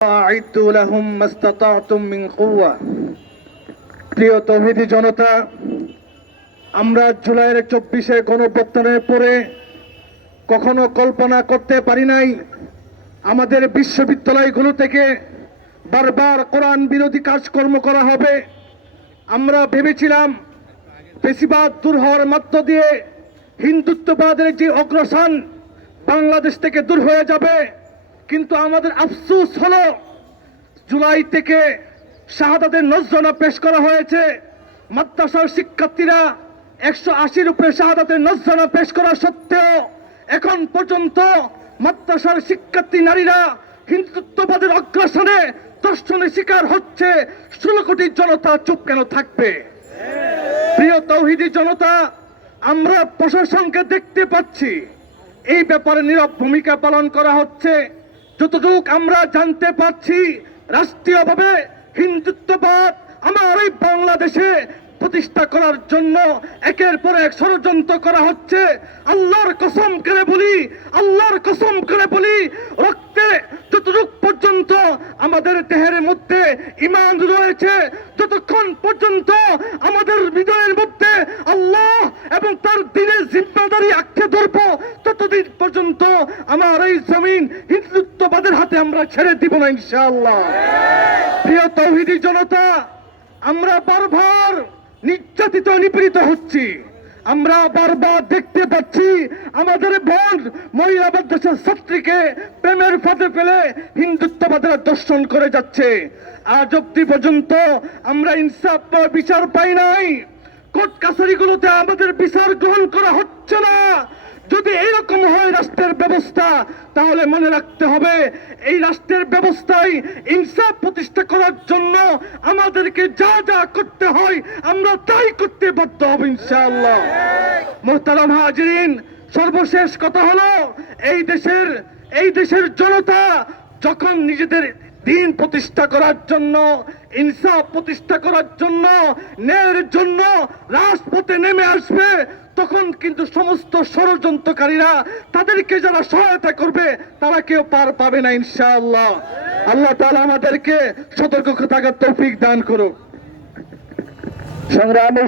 أعدوا لهم ما استطعتم من قوة। প্রিয় তৌহিদি জনতা, আমরা জুলাইয়ের 24 গণঅভ্যুত্থানের পরে কখনো কল্পনা করতে পারি নাই আমাদের বিশ্ববিদ্যালয়গুলো থেকে বারবার কোরআন বিরোধী কাজকর্ম করা হবে। আমরা ভেবেছিলাম ফ্যাসিবাদ দূর হওয়ার মধ্য দিয়ে হিন্দুত্ববাদের যে অগ্রসর বাংলাদেশ থেকে দূর হয়ে যাবে, কিন্তু আমাদের আফসোস হলো জুলাই থেকে শাহাদাতের নজরানা পেশ করা হয়েছে। মাদ্রাসার শিক্ষার্থীরা 180-র উপরে শাহাদাতের নজরানা পেশ করা সত্ত্বেও এখন পর্যন্ত মাদ্রাসার শিক্ষার্থী নারীরা হিন্দুত্ববাদের অগ্রসরে ধর্ষণের শিকার হচ্ছে। 16 কোটি জনতা চুপ কেন থাকবে? প্রিয় তৌহিদি জনতা, আমরা প্রশাসনকে দেখতে পাচ্ছি এই ব্যাপারে নীরব ভূমিকা পালন করা হচ্ছে। যতটুকু আমরা জানতে পারছি, রাষ্ট্রীয়ভাবে হিন্দুত্ববাদ আমার এই বাংলাদেশে প্রতিষ্ঠা করার জন্য একের পর এক ষড়যন্ত্র করা হচ্ছে। আল্লাহর কসম করে বলি, আল্লাহর কসম করে বলি, রক্তে যতটুক পর্যন্ত আমাদের দেহের মধ্যে ঈমান রয়েছে, যতক্ষণ পর্যন্ত আমাদের হৃদয়ের মধ্যে আল্লাহ এবং তার দ্বীনের জিম্মাদারি আঁকড়ে ধরবো, ততদিন পর্যন্ত আমার এই জমিন হিন্দুত্ববাদের হাতে আমরা ছেড়ে দিব না ইনশাআল্লাহ। প্রিয় তৌহিদি জনতা, আমরা বারবার নির্যাতিত নিপীড়িত হচ্ছি। আমরা বারবার দেখতে পাচ্ছি আমাদের বোন মহিলা মাদ্রাসার ছাত্রীকে প্রেমের ফাঁদে ফেলে হিন্দুত্ববাদীরা দর্শন করে যাচ্ছে। আজ অব্দি পর্যন্ত আমরা ইনসাফ বা বিচার পাই নাই। কোর্ট কাছারিগুলোতে আমাদের বিচার গ্রহণ করা হচ্ছে না। যদি এইরকম হয় রাষ্ট্রের ব্যবস্থা, তাহলে মনে রাখতে হবে এই রাষ্ট্রের ব্যবস্থায় ইনসাফ প্রতিষ্ঠা করার জন্য আমাদেরকে যা যা করতে হয় আমরা তাই করতে বাধ্য হব ইনশাআল্লাহ। মুহতারাম হাজিরিন, সর্বশেষ কথা হলো, এই দেশের জনতা যখন নিজেদের দিন প্রতিষ্ঠা করার জন্য, ইনসাফ প্রতিষ্ঠা করার জন্য, ন্যায়ের জন্য রাজপথে নেমে আসবে, তখন কিন্তু সমস্ত ষড়যন্ত্রকারীরা, তাদেরকে যারা সহায়তা করবে, তারা কেউ পার পাবে না ইনশাআল্লাহ। আল্লাহ তাআলা আমাদেরকে সতর্ক থাকার তৌফিক দান করুক। সংগ্রামী